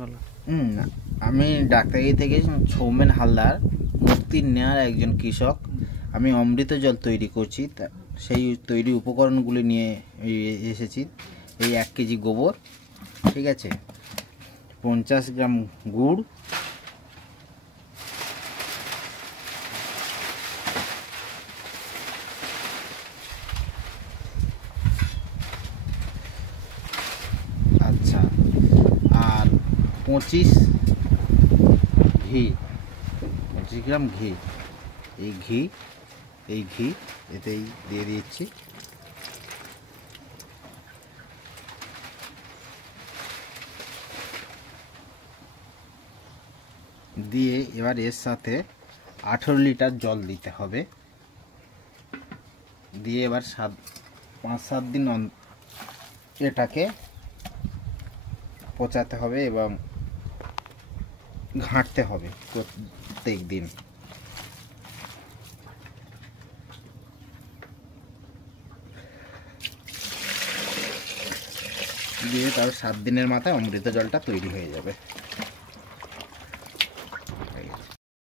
বলো। আমি ডাক্তারখানা থেকে সৌমেন হালদার, মুক্তির নেয়ার একজন কৃষক। আমি অমৃত জল তৈরি করছি, সেই তৈরি উপকরণগুলি নিয়ে এসেছি। এই 1 কেজি গোবর, ঠিক আছে, 50 গ্রাম গুড়, আচ্ছা, আর 25 গ্রাম ঘি। এই ঘি এতেই দিয়ে দিচ্ছি। দিয়ে এবার এর সাথে 18 লিটার জল দিতে হবে। দিয়ে এবার 5-7 দিন এটাকে পচাতে হবে এবং ঘাঁটতে হবে প্রত্যেক দিন। দিয়ে তার 7 দিনের মাথায় অমৃত জলটা তৈরি হয়ে যাবে।